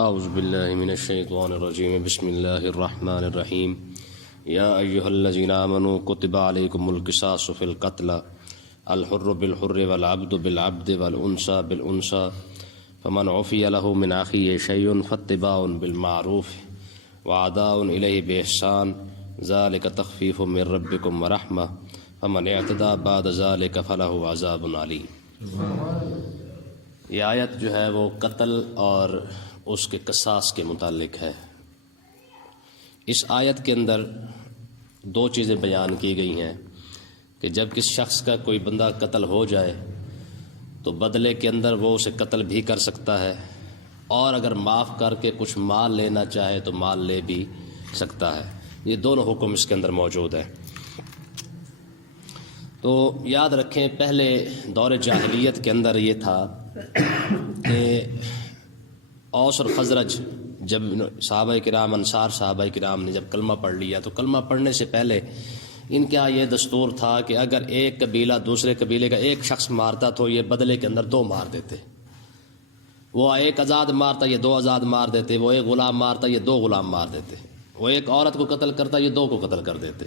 اعوذ باللہ من الشیطان الرجیم بسم اللہ الرحمن الرحیم یا ایہا الذین آمنوا کتب علیکم القصاص فی القتل الحر بالحر والعبد بالعبد والانثى بالانثى فمن عفی له من اخیہ شیء فاتباع بالمعروف واداء الیہ بإحسان ذلک تخفیف من ربکم ورحمہ فمن اعتدی بعد ذلک فلہ عذاب علیم۔ یہ آیت جو ہے وہ قتل اور اس کے قصاص کے متعلق ہے۔ اس آیت کے اندر دو چیزیں بیان کی گئی ہیں کہ جب کسی شخص کا کوئی بندہ قتل ہو جائے تو بدلے کے اندر وہ اسے قتل بھی کر سکتا ہے، اور اگر معاف کر کے کچھ مال لینا چاہے تو مال لے بھی سکتا ہے۔ یہ دونوں حکم اس کے اندر موجود ہیں۔ تو یاد رکھیں، پہلے دور جاہلیت کے اندر یہ تھا کہ اوس اور خزرج، جب صحابہ کرام انصار صحابہ کرام نے جب کلمہ پڑھ لیا تو کلمہ پڑھنے سے پہلے ان کا یہ دستور تھا کہ اگر ایک قبیلہ دوسرے قبیلے کا ایک شخص مارتا تو یہ بدلے کے اندر دو مار دیتے۔ وہ ایک آزاد مارتا، یہ دو آزاد مار دیتے۔ وہ ایک غلام مارتا، یہ دو غلام مار دیتے۔ وہ ایک عورت کو قتل کرتا، یہ دو کو قتل کر دیتے۔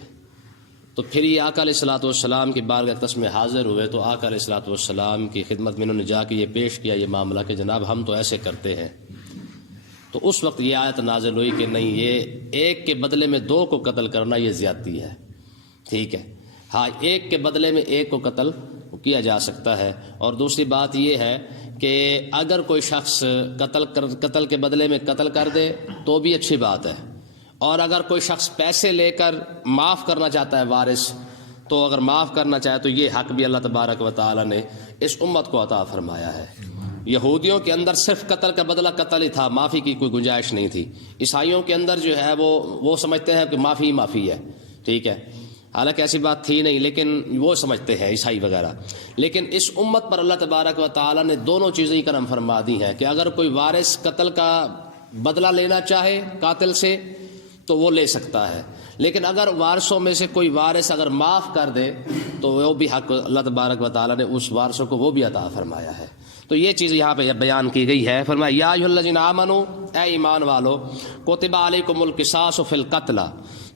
تو پھر یہ آقا علیہ الصلوۃ والسلام کی بارگاہ اقدس میں حاضر ہوئے تو آقا علیہ الصلوۃ والسلام کی خدمت میں انہوں نے جا کے یہ پیش کیا یہ معاملہ کہ جناب ہم تو ایسے کرتے ہیں۔ تو اس وقت یہ آیت نازل ہوئی کہ نہیں، یہ ایک کے بدلے میں دو کو قتل کرنا یہ زیادتی ہے، ٹھیک ہے۔ ہاں، ایک کے بدلے میں ایک کو قتل کیا جا سکتا ہے۔ اور دوسری بات یہ ہے کہ اگر کوئی شخص قتل کے بدلے میں قتل کر دے تو بھی اچھی بات ہے، اور اگر کوئی شخص پیسے لے کر معاف کرنا چاہتا ہے وارث، تو اگر معاف کرنا چاہے تو یہ حق بھی اللہ تبارک و تعالی نے اس امت کو عطا فرمایا ہے۔ یہودیوں کے اندر صرف قتل کا بدلہ قتل ہی تھا، معافی کی کوئی گنجائش نہیں تھی۔ عیسائیوں کے اندر جو ہے وہ سمجھتے ہیں کہ معافی ہی معافی ہے، ٹھیک ہے، حالانکہ ایسی بات تھی نہیں، لیکن وہ سمجھتے ہیں عیسائی وغیرہ۔ لیکن اس امت پر اللہ تبارک و تعالی نے دونوں چیزیں کرم فرما دی ہیں کہ اگر کوئی وارث قتل کا بدلہ لینا چاہے قاتل سے تو وہ لے سکتا ہے، لیکن اگر وارثوں میں سے کوئی وارث اگر معاف کر دے تو وہ بھی حق اللہ تبارک و تعالی نے اس وارثوں کو وہ بھی عطا فرمایا ہے۔ تو یہ چیز یہاں پہ بیان کی گئی ہے۔ فرمایا یا ایھا الذین آمنوا، اے ایمان والو، کتب علیکم القصاص فی القتل،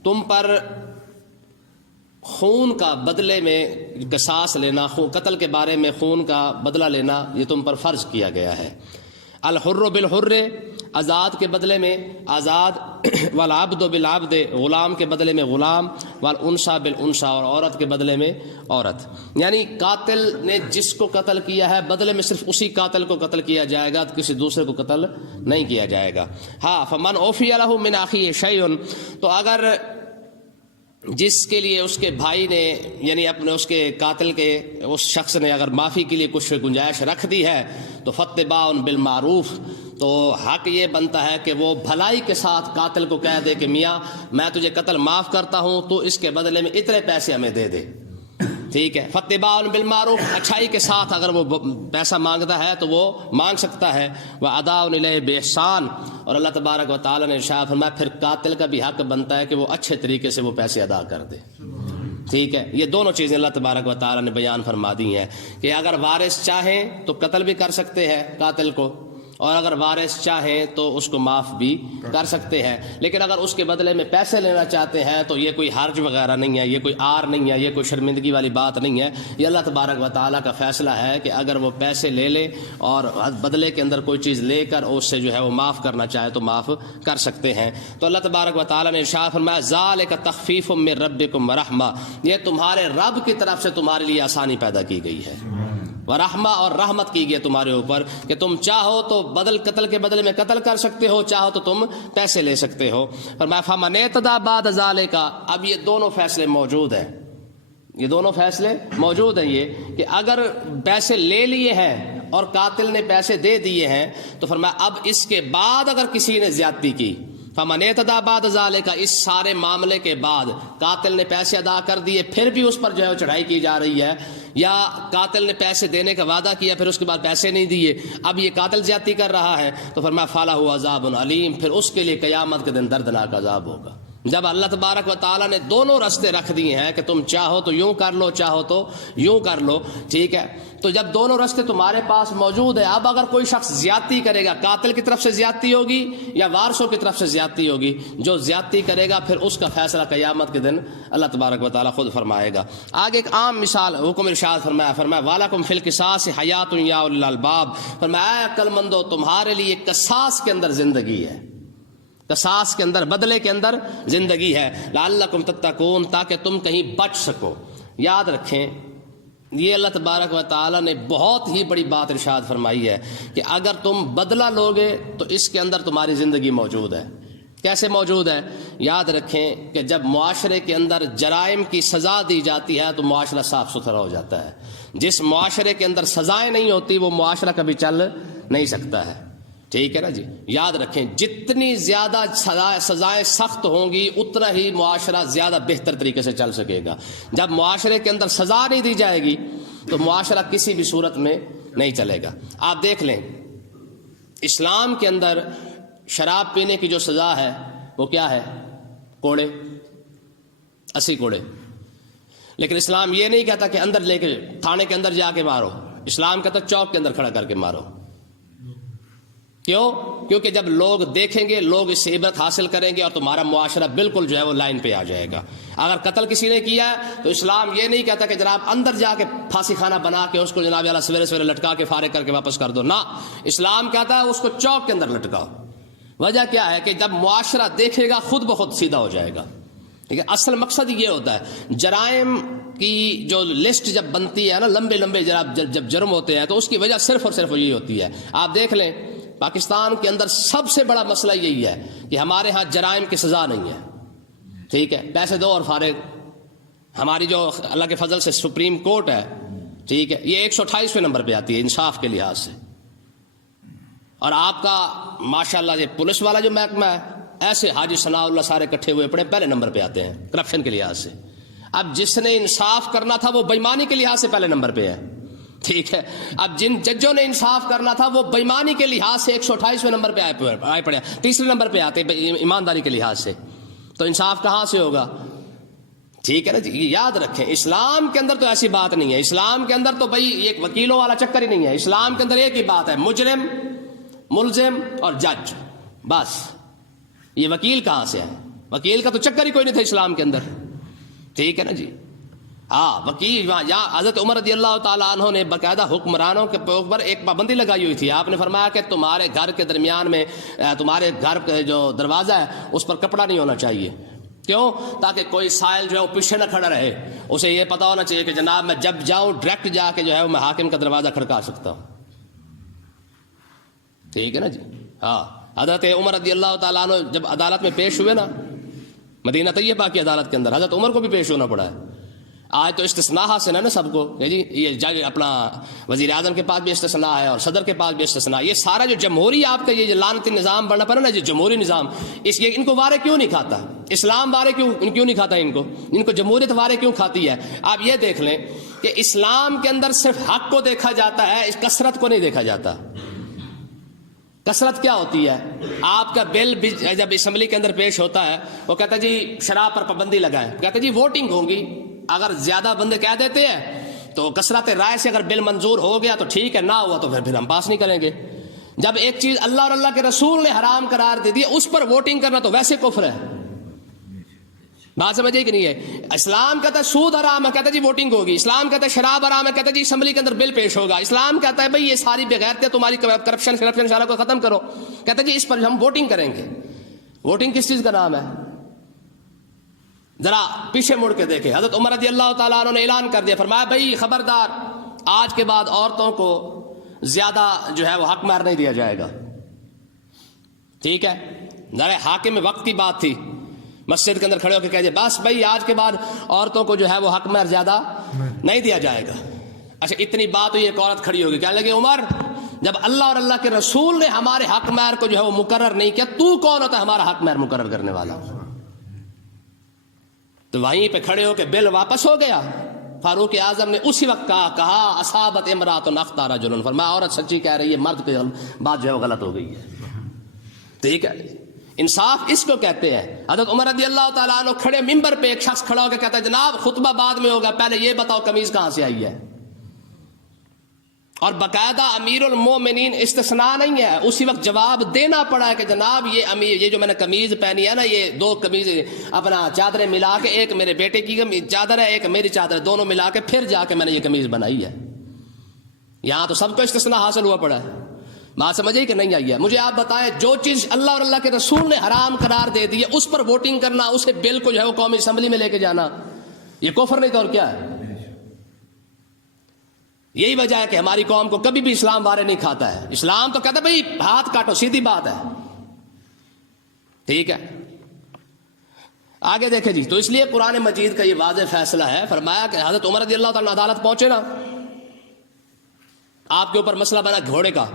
تم پر خون کا بدلے میں قصاص لینا، قتل کے بارے میں خون کا بدلہ لینا یہ تم پر فرض کیا گیا ہے۔ الحر بالحر، آزاد کے بدلے میں آزاد، والعبد بالعبد، غلام کے بدلے میں غلام، والانثى بالانثى، اور عورت کے بدلے میں عورت۔ یعنی قاتل نے جس کو قتل کیا ہے بدلے میں صرف اسی قاتل کو قتل کیا جائے گا، کسی دوسرے کو قتل نہیں کیا جائے گا۔ ہاں، فمن عفی له من اخیہ شیء، تو اگر جس کے لیے اس کے بھائی نے، یعنی اپنے اس کے قاتل کے اس شخص نے اگر معافی کے لیے کچھ گنجائش رکھ دی ہے تو فاتباع بالمعروف، تو حق یہ بنتا ہے کہ وہ بھلائی کے ساتھ قاتل کو کہہ دے کہ میاں میں تجھے قتل معاف کرتا ہوں، تو اس کے بدلے میں اتنے پیسے ہمیں دے دے، ٹھیک ہے۔ فاتباع بالمعروف، اچھائی کے ساتھ اگر وہ پیسہ مانگتا ہے تو وہ مانگ سکتا ہے۔ واداء الیہ بإحسان، اور اللہ تبارک و تعالی نے ارشاد فرمایا پھر قاتل کا بھی حق بنتا ہے کہ وہ اچھے طریقے سے وہ پیسے ادا کر دے، ٹھیک ہے۔ یہ دونوں چیزیں اللہ تبارک و تعالی نے بیان فرما دی ہیں کہ اگر وارث چاہیں تو قتل بھی کر سکتے ہیں قاتل کو، اور اگر وارث چاہیں تو اس کو معاف بھی کر سکتے ہیں، لیکن اگر اس کے بدلے میں پیسے لینا چاہتے ہیں تو یہ کوئی حرج وغیرہ نہیں ہے، یہ کوئی عار نہیں ہے، یہ کوئی شرمندگی والی بات نہیں ہے۔ یہ اللہ تبارک و تعالیٰ کا فیصلہ ہے کہ اگر وہ پیسے لے لے اور بدلے کے اندر کوئی چیز لے کر اس سے جو ہے وہ معاف کرنا چاہے تو معاف کر سکتے ہیں۔ تو اللہ تبارک و تعالیٰ نے ارشاد فرمایا ذالک تخفیف من ربکم ورحمہ، یہ تمہارے رب کی طرف سے تمہارے لیے آسانی پیدا کی گئی ہے، ورحمہ، اور رحمت کی گئی تمہارے اوپر کہ تم چاہو تو قتل کے بدلے میں قتل کر سکتے ہو، چاہو تو تم پیسے لے سکتے ہو۔ فرمایا فمن اعتدی بعد ذلک، اب یہ دونوں فیصلے موجود ہیں، یہ دونوں فیصلے موجود ہیں، یہ کہ اگر پیسے لے لیے ہیں اور قاتل نے پیسے دے دیے ہیں تو فرمایا اب اس کے بعد اگر کسی نے زیادتی کی، فمن اعتدی بعد ذلک، اس سارے معاملے کے بعد قاتل نے پیسے ادا کر دیے پھر بھی اس پر جو ہے چڑھائی کی جا رہی ہے، یا قاتل نے پیسے دینے کا وعدہ کیا پھر اس کے بعد پیسے نہیں دیے، اب یہ قاتل زیادتی کر رہا ہے، تو فرمایا فلہ عذاب علیم، پھر اس کے لیے قیامت کے دن دردناک عذاب ہوگا، جب اللہ تبارک و تعالیٰ نے دونوں راستے رکھ دیے ہیں کہ تم چاہو تو یوں کر لو، چاہو تو یوں کر لو، ٹھیک ہے، تو جب دونوں راستے تمہارے پاس موجود ہے، اب اگر کوئی شخص زیادتی کرے گا، قاتل کی طرف سے زیادتی ہوگی یا وارثوں کی طرف سے زیادتی ہوگی، جو زیادتی کرے گا پھر اس کا فیصلہ قیامت کے دن اللہ تبارک و تعالیٰ خود فرمائے گا۔ آگے ایک عام مثال حکم ارشاد فرمایا وَلَكُمْ فِي الْقِصَاصِ حَيَاةٌ يَا أُولِي الْأَلْبَابِ، فرمایا اے عقل مندو تمہارے لیے قصاص کے اندر زندگی ہے، قصاص کے اندر، بدلے کے اندر زندگی ہے، لعلکم تتقون، تاکہ تم کہیں بچ سکو۔ یاد رکھیں یہ اللہ تبارک و تعالیٰ نے بہت ہی بڑی بات ارشاد فرمائی ہے کہ اگر تم بدلہ لوگے تو اس کے اندر تمہاری زندگی موجود ہے۔ کیسے موجود ہے؟ یاد رکھیں کہ جب معاشرے کے اندر جرائم کی سزا دی جاتی ہے تو معاشرہ صاف ستھرا ہو جاتا ہے۔ جس معاشرے کے اندر سزائیں نہیں ہوتی وہ معاشرہ کبھی چل نہیں سکتا ہے، ٹھیک ہے نا جی۔ یاد رکھیں جتنی زیادہ سزائیں سخت ہوں گی اتنا ہی معاشرہ زیادہ بہتر طریقے سے چل سکے گا۔ جب معاشرے کے اندر سزا نہیں دی جائے گی تو معاشرہ کسی بھی صورت میں نہیں چلے گا۔ آپ دیکھ لیں اسلام کے اندر شراب پینے کی جو سزا ہے وہ کیا ہے؟ کوڑے، 80 کوڑے۔ لیکن اسلام یہ نہیں کہتا کہ اندر لے کے تھانے کے اندر جا کے مارو، اسلام کہتا چوک کے اندر کھڑا کر کے مارو۔ کیوں؟ کیونکہ جب لوگ دیکھیں گے لوگ اس سے عبرت حاصل کریں گے اور تمہارا معاشرہ بالکل جو ہے وہ لائن پہ آ جائے گا۔ اگر قتل کسی نے کیا ہے تو اسلام یہ نہیں کہتا کہ جناب اندر جا کے پھانسی خانہ بنا کے اس کو جناب یالا سویرے سویرے لٹکا کے فارغ کر کے واپس کر دو، نہ، اسلام کہتا ہے اس کو چوک کے اندر لٹکاؤ۔ وجہ کیا ہے کہ جب معاشرہ دیکھے گا خود بخود سیدھا ہو جائے گا، ٹھیک ہے۔ اصل مقصد یہ ہوتا ہے جرائم کی جو لسٹ جب بنتی ہے نا، لمبے لمبے جب جرم ہوتے ہیں تو اس کی وجہ صرف اور صرف یہی ہوتی ہے۔ آپ دیکھ لیں پاکستان کے اندر سب سے بڑا مسئلہ یہی ہے کہ ہمارے ہاں جرائم کی سزا نہیں ہے، ٹھیک ہے، پیسے دو اور فارغ۔ ہماری جو اللہ کے فضل سے سپریم کورٹ ہے، ٹھیک ہے، یہ 128ویں نمبر پہ آتی ہے انصاف کے لحاظ سے، اور آپ کا ماشاءاللہ یہ پولیس والا جو محکمہ ہے، ایسے حاجی ثناء اللہ سارے اکٹھے ہوئے پڑے پہلے نمبر پہ آتے ہیں کرپشن کے لحاظ سے۔ اب جس نے انصاف کرنا تھا وہ بےمانی کے لحاظ سے پہلے نمبر پہ ہے، ٹھیک ہے۔ اب جن ججوں نے انصاف کرنا تھا وہ بےمانی کے لحاظ سے 128ویں نمبر پہ آئے پڑے، تیسرے نمبر پہ آتے ایمانداری کے لحاظ سے، تو انصاف کہاں سے ہوگا؟ ٹھیک ہے نا جی۔ یاد رکھیں اسلام کے اندر تو ایسی بات نہیں ہے، اسلام کے اندر تو بھائی ایک وکیلوں والا چکر ہی نہیں ہے، اسلام کے اندر ایک ہی بات ہے، مجرم، ملزم اور جج، بس۔ یہ وکیل کہاں سے ہے؟ وکیل کا تو چکر ہی کوئی نہیں تھا اسلام کے اندر، ٹھیک ہے نا جی۔ ہاں وکیل، یہاں حضرت عمر رضی اللہ تعالیٰ عنہ نے باقاعدہ حکمرانوں کے اوپر ایک پابندی لگائی ہوئی تھی۔ آپ نے فرمایا کہ تمہارے گھر کے درمیان میں، تمہارے گھر کا جو دروازہ ہے اس پر کپڑا نہیں ہونا چاہیے۔ کیوں؟ تاکہ کوئی سائل جو ہے وہ پیچھے نہ کھڑا رہے، اسے یہ پتا ہونا چاہیے کہ جناب میں جب جاؤں ڈائریکٹ جا کے جو ہے میں حاکم کا دروازہ کھڑکا سکتا ہوں، ٹھیک ہے نا جی۔ ہاں حضرت عمر رضی اللہ تعالیٰ عنہ جب عدالت میں پیش ہوئے نا مدینہ طیبہ کی عدالت کے اندر، حضرت عمر کو بھی پیش ہونا پڑا ہے۔ آج تو استثناء حاصل ہے نا سب کو، جی یہ اپنا وزیر اعظم کے پاس بھی استثناء ہے اور صدر کے پاس بھی استثناء۔ یہ سارا جو جمہوری آپ کا یہ لعنتی نظام بننا پڑا نا، یہ جمہوری نظام، اس ان کو وارے کیوں نہیں کھاتا؟ اسلام وارے کیوں نہیں کھاتا؟ ان کو جمہوریت وارے کیوں کھاتی ہے؟ آپ یہ دیکھ لیں کہ اسلام کے اندر صرف حق کو دیکھا جاتا ہے، اس کثرت کو نہیں دیکھا جاتا۔ کثرت کیا ہوتی ہے؟ آپ کا بل جب اسمبلی کے اندر پیش ہوتا ہے وہ کہتا ہے جی شراب پر پابندی لگائیں، کہتا ہے جی ووٹنگ ہوگی، اگر زیادہ بندے کہہ دیتے ہیں تو کثرت رائے سے اگر بل منظور ہو گیا تو ٹھیک ہے، نہ ہوا تو پھر ہم پاس نہیں کریں گے۔ جب ایک چیز اللہ اور اللہ کے رسول نے حرام قرار دے دی اس پر ووٹنگ کرنا تو ویسے کفر ہے۔ بات سمجھے کہ نہیں ہے؟ اسلام کہتا ہے سود حرام ہے، کہتا ہے جی ووٹنگ ہوگی۔ اسلام کہتا ہے شراب حرام ہے، کہتا ہے جی اسمبلی کے اندر بل پیش ہوگا۔ اسلام کہتا ہے بھئی یہ ساری بغیرتیں تمہاری کرپشن سارا کو ختم کرو، کہتا ہے جی اس پر ہم ووٹنگ کریں گے۔ ووٹنگ کس چیز کا نام ہے؟ ذرا پیچھے مڑ کے دیکھیں، حضرت عمر رضی اللہ تعالیٰ عنہ نے اعلان کر دیا، فرمایا بھئی خبردار آج کے بعد عورتوں کو زیادہ جو ہے وہ حق مہر نہیں دیا جائے گا، ٹھیک ہے۔ ذرا حاکم میں وقت کی بات تھی، مسجد کے اندر کھڑے ہو کے کہہ دیا بس بھائی آج کے بعد عورتوں کو جو ہے وہ حق مہر زیادہ نہیں دیا جائے گا۔ اچھا اتنی بات ہوئی، ایک عورت کھڑی ہوگی، کہنے لگی عمر جب اللہ اور اللہ کے رسول نے ہمارے حق مہر کو جو ہے وہ مقرر نہیں کیا، تو کون ہوتا ہے ہمارا حق مہر مقرر کرنے والا؟ تو وہیں پہ کھڑے ہو کے بل واپس ہو گیا۔ فاروق اعظم نے اسی وقت کہا اصابت امرات اخطا رجل، فرمایا عورت سچی کہہ رہی ہے، مرد کی بات جو ہے وہ غلط ہو گئی ہے، ٹھیک ہے۔ انصاف اس کو کہتے ہیں. حضرت عمر رضی اللہ تعالیٰ عنہ کھڑے ممبر پہ ایک شخص کھڑا ہو کے کہتا ہے جناب خطبہ بعد میں ہوگا، پہلے یہ بتاؤ قمیض کہاں سے آئی ہے. اور باقاعدہ امیر المومنین استثناء نہیں ہے، اسی وقت جواب دینا پڑا ہے کہ جناب یہ جو میں نے قمیض پہنی ہے نا، یہ دو قمیض اپنا چادریں ملا کے، ایک میرے بیٹے کی چادر ہے ایک میری چادر ہے، دونوں ملا کے پھر جا کے میں نے یہ قمیض بنائی ہے. یہاں تو سب کو استثناء حاصل ہوا پڑا ہے. بات سمجھے کہ نہیں آئی ہے؟ مجھے آپ بتائیں جو چیز اللہ اور اللہ کے رسول نے حرام قرار دے دی ہے اس پر ووٹنگ کرنا، اسے بل کو جو ہے وہ قومی اسمبلی میں لے کے جانا، یہ کفر نہیں تو اور کیا ہے؟ یہی وجہ ہے کہ ہماری قوم کو کبھی بھی اسلام وارے نہیں کھاتا ہے. اسلام تو کہتا ہے بھائی ہاتھ کاٹو، سیدھی بات ہے. ٹھیک ہے، آگے دیکھیں جی. تو اس لیے قرآن مجید کا یہ واضح فیصلہ ہے. فرمایا کہ حضرت عمر رضی اللہ تعالیٰ عدالت پہنچے نا، آپ کے اوپر مسئلہ بنا گھوڑے کا.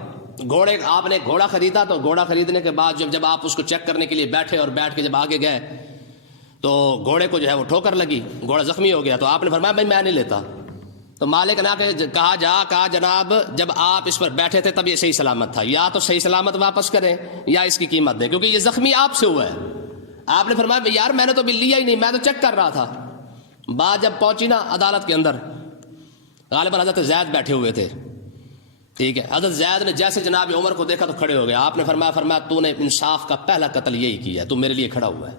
گھوڑے آپ نے گھوڑا خریدا، تو گھوڑا خریدنے کے بعد جب آپ اس کو چیک کرنے کے لیے بیٹھے اور بیٹھ کے جب آگے گئے تو گھوڑے کو جو ہے وہ ٹھوکر لگی، گھوڑا زخمی ہو گیا. تو آپ نے فرمایا بھائی میں نہیں لیتا. تو مالک نے کہا جناب جب آپ اس پر بیٹھے تھے تب یہ صحیح سلامت تھا، یا تو صحیح سلامت واپس کریں یا اس کی قیمت دیں، کیونکہ یہ زخمی آپ سے ہوا ہے. آپ نے فرمایا یار میں نے تو ابھی لیا ہی نہیں، میں تو چیک کر رہا تھا. بات جب پہنچی نا عدالت کے اندر، غالباً حضرت زید بیٹھے ہوئے تھے. ٹھیک ہے، حضرت زید نے جیسے جناب عمر کو دیکھا تو کھڑے ہو گئے. آپ نے فرمایا تو نے انصاف کا پہلا قتل یہی کیا، تو میرے لیے کھڑا ہوا ہے.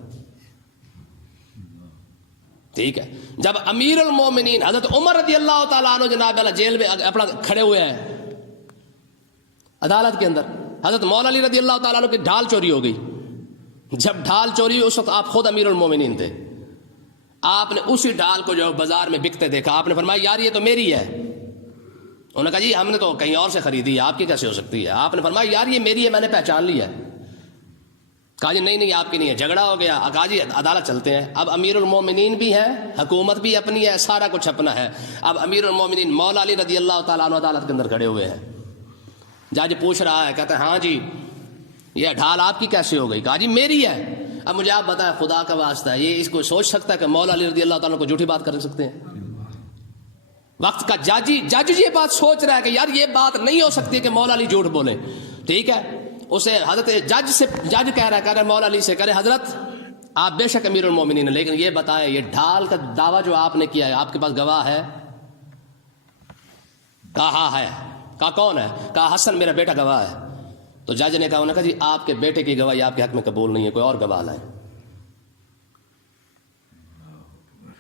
ٹھیک ہے، جب امیر المومنین حضرت عمر رضی اللہ تعالیٰ عنہ جناب جیل میں اپنا کھڑے ہوئے ہیں عدالت کے اندر، حضرت مولا علی رضی اللہ تعالیٰ عنہ کی ڈھال چوری ہو گئی. جب ڈھال چوری ہوئی اس وقت آپ خود امیر المومنین تھے. آپ نے اسی ڈھال کو جو بازار میں بکتے دیکھا، آپ نے فرمایا یار یہ تو میری ہے. انہوں نے کہا جی ہم نے تو کہیں اور سے خریدی ہے، آپ کی کیسے ہو سکتی ہے؟ آپ نے فرمایا یار یہ میری ہے، میں نے پہچان لی ہے. کہا جی نہیں آپ کی نہیں ہے. جھگڑا ہو گیا. کہا جی عدالت چلتے ہیں. اب امیر المومنین بھی ہے، حکومت بھی اپنی ہے، سارا کچھ اپنا ہے. اب امیر المومنین مولا علی رضی اللہ تعالیٰ عنہ عدالت کے اندر کھڑے ہوئے ہیں. جج پوچھ رہا ہے، کہتا ہے ہاں جی یہ ڈھال آپ کی کیسے ہو گئی؟ کہا جی میری ہے. اب مجھے آپ بتائیں خدا کا واسطہ ہے یہ اس کو سوچ سکتا ہے کہ مولا علی رضی اللہ تعالیٰ کو جھوٹی بات کر سکتے ہیں؟ وقت کا جج یہ بات سوچ رہا ہے کہ یار یہ بات نہیں ہو سکتی کہ مولا علی جھوٹ بولے. ٹھیک ہے، اسے حضرت جج کہہ رہا ہے مولا علی سے، کہہ رہے حضرت آپ بے شک امیر المومنین ہیں، لیکن یہ بتائیں یہ ڈھال کا دعویٰ جو آپ نے کیا ہے آپ کے پاس گواہ ہے؟ کہا ہاں ہے. کہا کون ہے؟ کہا حسن میرا بیٹا گواہ ہے. تو جج نے کہا جی آپ کے بیٹے کی گواہی آپ کے حق میں قبول نہیں ہے، کوئی اور گواہ لائیں.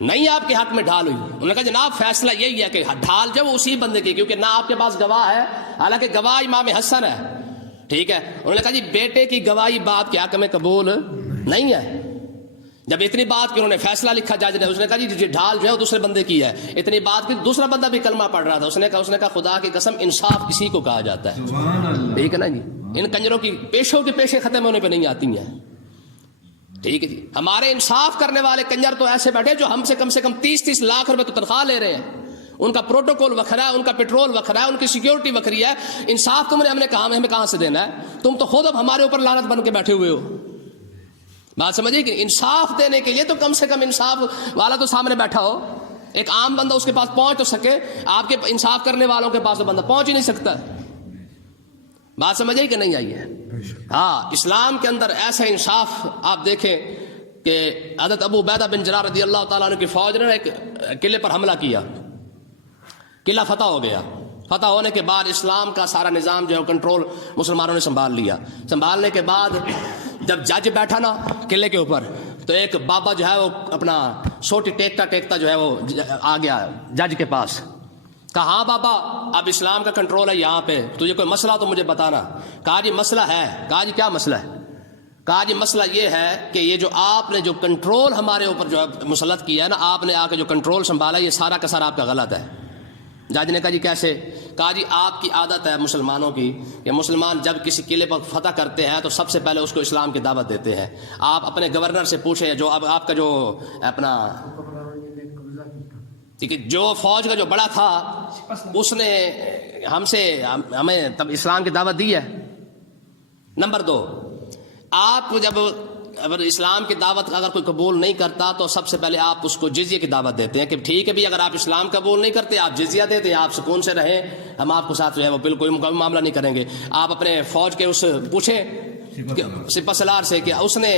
نہیں آپ کے حق میں ڈھال ہوئی. انہوں نے کہا جناب فیصلہ یہی ہے کہ ڈھال جو اسی بندے کی، کیونکہ نہ آپ کے پاس گواہ ہے، حالانکہ گواہ امام حسن ہے. ٹھیک ہے، انہوں نے کہا جی بیٹے کی گواہی باپ کے حق میں قبول نہیں ہے. جب اتنی بات کی انہوں نے فیصلہ لکھا جج نے، اس نے کہا جی ڈھال جو ہے وہ دوسرے بندے کی ہے. اتنی بات کی دوسرا بندہ بھی کلمہ پڑھ رہا تھا. اس نے کہا خدا کی قسم انصاف اسی کو کہا جاتا ہے. ٹھیک ہے نا جی، ان کنجروں کی پیشوں کے پیشے ختم ہونے پہ نہیں آتی ہیں. ٹھیک ہے جی، ہمارے انصاف کرنے والے کنجر تو ایسے بیٹھے جو ہم سے کم 30 لاکھ روپے تو تنخواہ لے رہے ہیں. ان کا پروٹوکول وکھرا ہے، ان کا پیٹرول وکھرا ہے، ان کی سیکیورٹی وکھری ہے. انصاف ہم نے کہا ہمیں کہاں سے دینا ہے؟ تم تو خود اب ہمارے اوپر لعنت بن کے بیٹھے ہوئے ہو. بات سمجھے کہ انصاف دینے کے لیے تو کم سے کم انصاف والا تو سامنے بیٹھا ہو. ایک عام بندہ اس کے پاس پہنچ تو سکے، آپ کے انصاف کرنے والوں کے پاس تو بندہ پہنچ ہی نہیں سکتا. بات سمجھے کہ نہیں آئی ہے؟ ہاں، اسلام کے اندر ایسا انصاف آپ دیکھیں کہ حضرت ابو عبیدہ بن جراح رضی اللہ تعالیٰ عنہ کی فوج نے ایک قلعے پر حملہ کیا، قلعہ فتح ہو گیا. فتح ہونے کے بعد اسلام کا سارا نظام جو ہے کنٹرول مسلمانوں نے سنبھال لیا. سنبھالنے کے بعد جب جج بیٹھا نا قلعے کے اوپر، تو ایک بابا جو ہے وہ اپنا سوٹی ٹیکتا جو ہے وہ آ گیا جج کے پاس. کہا ہاں بابا اب اسلام کا کنٹرول ہے یہاں پہ، تجھے کوئی مسئلہ تو مجھے بتانا. کہا جی مسئلہ ہے. کہا جی کیا مسئلہ ہے؟ کہا جی مسئلہ یہ ہے کہ یہ جو آپ نے جو کنٹرول ہمارے اوپر جو مسلط کیا ہے نا، آپ نے آ کے جو کنٹرول سنبھالا، یہ سارا کا سارا آپ کا غلط ہے. جج نے کہا جی کیسے؟ کہا جی آپ کی عادت ہے مسلمانوں کی کہ مسلمان جب کسی قلعے پر فتح کرتے ہیں تو سب سے پہلے اس کو اسلام کی دعوت دیتے ہیں. آپ اپنے گورنر سے پوچھیں، جو اب آپ کا جو اپنا جو فوج کا جو بڑا تھا، اس نے ہمیں تب اسلام کی دعوت دی ہے. نمبر 2، آپ جب اگر اسلام کی دعوت اگر کوئی قبول نہیں کرتا تو سب سے پہلے آپ اس کو جزیہ کی دعوت دیتے ہیں کہ ٹھیک ہے بھی اگر آپ اسلام قبول نہیں کرتے آپ جزیہ دیتے ہیں، آپ سکون سے رہیں، ہم آپ کو ساتھ جو ہے وہ بالکل معاملہ نہیں کریں گے. آپ اپنے فوج کے اس پوچھیں سپہ سالار سے کہ اس نے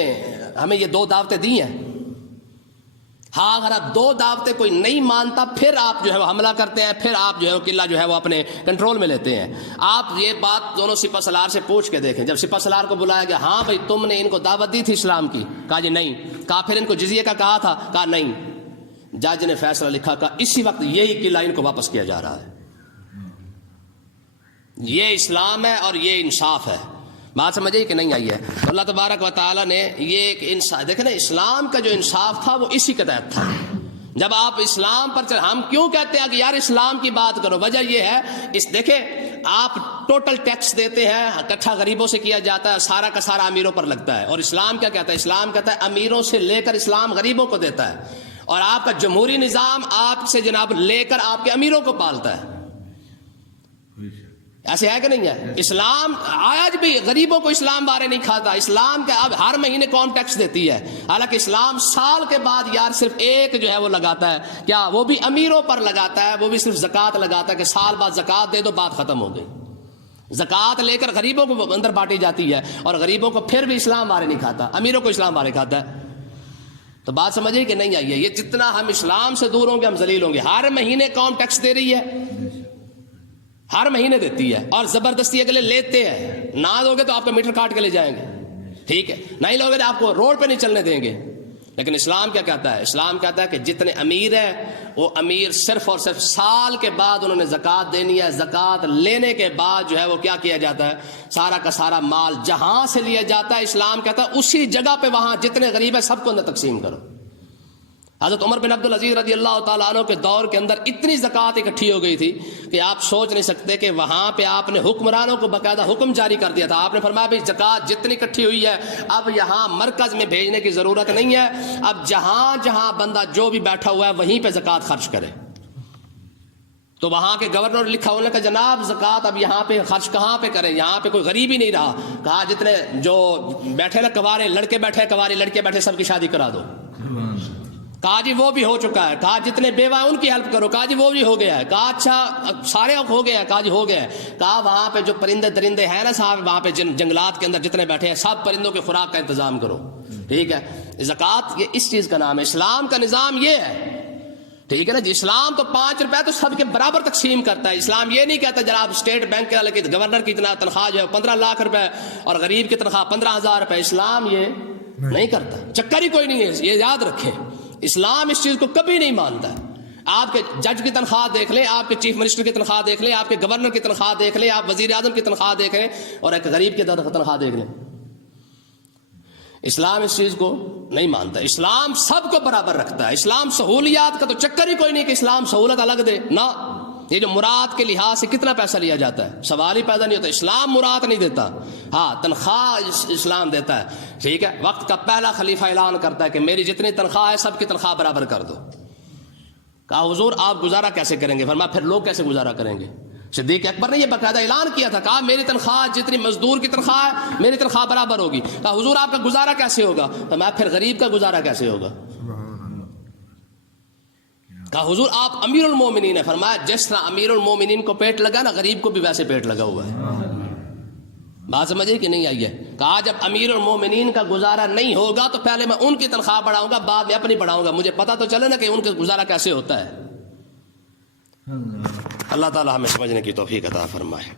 ہمیں یہ 2 دعوتیں دی ہیں. ہاں اگر آپ 2 دعوتیں کوئی نہیں مانتا پھر آپ جو ہے وہ حملہ کرتے ہیں, پھر آپ جو ہے وہ قلعہ جو ہے وہ اپنے کنٹرول میں لیتے ہیں. آپ یہ بات دونوں سپہ سالار سے پوچھ کے دیکھیں. جب سپہ سالار کو بلایا گیا, ہاں بھائی تم نے ان کو دعوت دی تھی اسلام کی, کہا جی نہیں. کہا پھر ان کو جزیے کا کہا تھا, کہا نہیں. جج نے فیصلہ لکھا, کہا اسی وقت یہی قلعہ ان کو واپس کیا جا رہا ہے. یہ اسلام ہے اور یہ انصاف ہے. بات سمجھے کہ نہیں آئی ہے؟ تو اللہ تبارک و تعالیٰ نے یہ ایک انصاف, دیکھیں نا اسلام کا جو انصاف تھا وہ اسی کے تحت تھا. جب آپ اسلام پر ہم کیوں کہتے ہیں کہ یار اسلام کی بات کرو, وجہ یہ ہے اس دیکھیں آپ ٹوٹل ٹیکس دیتے ہیں, اکٹھا غریبوں سے کیا جاتا ہے, سارا کا سارا امیروں پر لگتا ہے. اور اسلام کیا کہتا ہے؟ اسلام کہتا ہے امیروں سے لے کر اسلام غریبوں کو دیتا ہے. اور آپ کا جمہوری نظام آپ سے جناب لے کر آپ کے امیروں کو پالتا ہے. ایسے ہے کہ نہیں ہے؟ اسلام آج بھی غریبوں کو اسلام بارے نہیں کھاتا. اسلام کا اب ہر مہینے کون ٹیکس دیتی ہے, حالانکہ اسلام سال کے بعد یار صرف ایک جو ہے وہ لگاتا ہے, کیا وہ بھی امیروں پر لگاتا ہے, وہ بھی صرف زکوٰۃ لگاتا ہے کہ سال بعد زکوٰۃ دے دو, بات ختم ہو گئی. زکوٰۃ لے کر غریبوں کو اندر بانٹی جاتی ہے, اور غریبوں کو پھر بھی اسلام بارے نہیں کھاتا, امیروں کو اسلام بارے کھاتا ہے. تو بات سمجھیے کہ نہیں آئی ہے؟ یہ جتنا ہم اسلام سے دور ہوں گے ہم ذلیل ہوں گے. ہر مہینے کون ٹیکس دے رہی ہے؟ ہر مہینے دیتی ہے, اور زبردستی اگلے لیتے ہیں. نہ دو گے تو آپ کا میٹر کاٹ کے لے جائیں گے, ٹھیک ہے, نہیں لوگے تو آپ کو روڈ پہ نہیں چلنے دیں گے. لیکن اسلام کیا کہتا ہے؟ اسلام کہتا ہے کہ جتنے امیر ہیں وہ امیر صرف اور صرف سال کے بعد انہوں نے زکوٰۃ دینی ہے. زکوٰۃ لینے کے بعد جو ہے وہ کیا کیا جاتا ہے؟ سارا کا سارا مال جہاں سے لیا جاتا ہے, اسلام کہتا ہے اسی جگہ پہ وہاں جتنے غریب ہیں سب کو اندر تقسیم کرو. حضرت عمر بن عبدالعزیز رضی اللہ تعالیٰ عنہ کے دور کے اندر اتنی زکوٰۃ اکٹھی ہو گئی تھی کہ آپ سوچ نہیں سکتے کہ وہاں پہ آپ نے حکمرانوں کو باقاعدہ حکم جاری کر دیا تھا. آپ نے فرمایا بھائی زکوٰۃ جتنی اکٹھی ہوئی ہے اب یہاں مرکز میں بھیجنے کی ضرورت نہیں ہے, اب جہاں جہاں بندہ جو بھی بیٹھا ہوا ہے وہیں پہ زکوٰۃ خرچ کرے. تو وہاں کے گورنر نے لکھا, انہوں نے کہا جناب زکوٰۃ اب یہاں پہ خرچ کہاں پہ کریں, یہاں پہ کوئی غریب ہی نہیں رہا. کہا جتنے جو بیٹھے نا کوارے لڑکے بیٹھے, کواری لڑکے بیٹھے, سب کی شادی کرا دو. کہا جی وہ بھی ہو چکا ہے. کہا جتنے بیوہ ہیں ان کی ہیلپ کرو. کہا جی وہ بھی ہو گیا ہے. کہا اچھا سارے ہو گیا ہے. کہا جی ہو گیا ہے. کہا وہاں پہ جو پرندے درندے ہیں نا صاحب, وہاں پہ جنگلات کے اندر جتنے بیٹھے ہیں سب پرندوں کے خوراک کا انتظام کرو. ٹھیک ہے, زکوٰۃ یہ اس چیز کا نام ہے. اسلام کا نظام یہ ہے, ٹھیک ہے نا جی. اسلام تو 5 روپے تو سب کے برابر تقسیم کرتا ہے. اسلام یہ نہیں کہتا جناب اسٹیٹ بینک کے لگے گورنر کی اتنا تنخواہ جو ہے 15 لاکھ روپے اور غریب کی تنخواہ 15,000 روپے. اسلام یہ نہیں کرتا, چکر ہی کوئی نہیں ہے, یہ یاد رکھیں. اسلام اس چیز کو کبھی نہیں مانتا. آپ کے جج کی تنخواہ دیکھ لیں, آپ کے چیف منسٹر کی تنخواہ دیکھ لیں, آپ کے گورنر کی تنخواہ دیکھ لیں, آپ وزیر اعظم کی تنخواہ دیکھ لیں, اور ایک غریب کی تنخواہ دیکھ لیں. اسلام اس چیز کو نہیں مانتا. اسلام سب کو برابر رکھتا ہے. اسلام سہولیات کا تو چکر ہی کوئی نہیں کہ اسلام سہولت الگ دے نا. یہ جو مراد کے لحاظ سے کتنا پیسہ لیا جاتا ہے سوال ہی پیدا نہیں ہوتا. اسلام مراد نہیں دیتا, ہاں تنخواہ اسلام دیتا ہے. ٹھیک ہے, وقت کا پہلا خلیفہ اعلان کرتا ہے کہ میری جتنی تنخواہ ہے سب کی تنخواہ برابر کر دو. کہا حضور آپ گزارا کیسے کریں گے؟ فرمایا پھر لوگ کیسے گزارا کریں گے؟ صدیق اکبر نے یہ باقاعدہ اعلان کیا تھا. کہا میری تنخواہ جتنی مزدور کی تنخواہ ہے میری تنخواہ برابر ہوگی. کہا حضور آپ کا گزارا کیسے ہوگا؟ فرمایا پھر غریب کا گزارا کیسے ہوگا؟ کہا حضور آپ امیر المومنین ہیں. فرمایا جس طرح امیر المومنین کو پیٹ لگا نا غریب کو بھی ویسے پیٹ لگا ہوا ہے. بات سمجھے کہ نہیں آئی ہے؟ کہا جب امیر المومنین کا گزارا نہیں ہوگا تو پہلے میں ان کی تنخواہ بڑھاؤں گا, بعد میں اپنی بڑھاؤں گا. مجھے پتا تو چلے نا کہ ان کا گزارا کیسے ہوتا ہے. اللہ تعالی ہمیں سمجھنے کی توفیق عطا فرمائے.